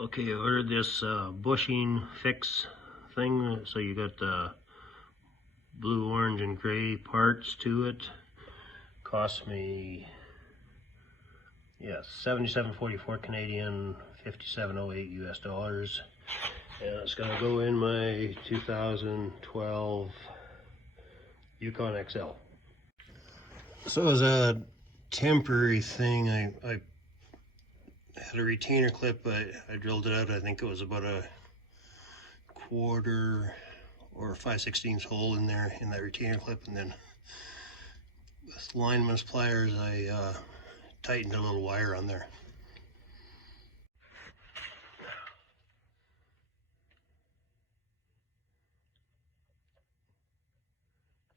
Okay, I ordered this bushing fix thing, so you got the blue, orange, and gray parts to it. Cost me, yeah, 77.44 Canadian, 57.08 US dollars, and it's gonna go in my 2012 Yukon XL. So as a temporary thing, I had a retainer clip. I drilled it out. I think it was about a quarter or 5/16 hole in there in that retainer clip, and then with lineman's pliers I tightened a little wire on there.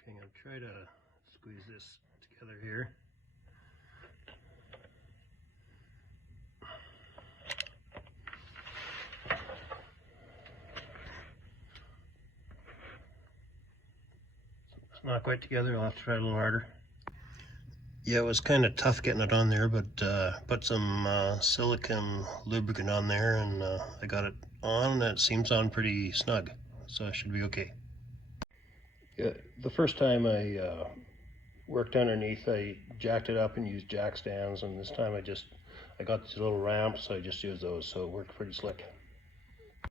Okay, I'm gonna try to squeeze this together here. It's not quite together. I'll have to try a little harder. Yeah, it was kind of tough getting it on there, but put some silicone lubricant on there, and I got it on, and it seems on pretty snug, so it should be okay. Yeah, the first time I worked underneath, I jacked it up and used jack stands, and this time I got these little ramps, so I just used those, so it worked pretty slick.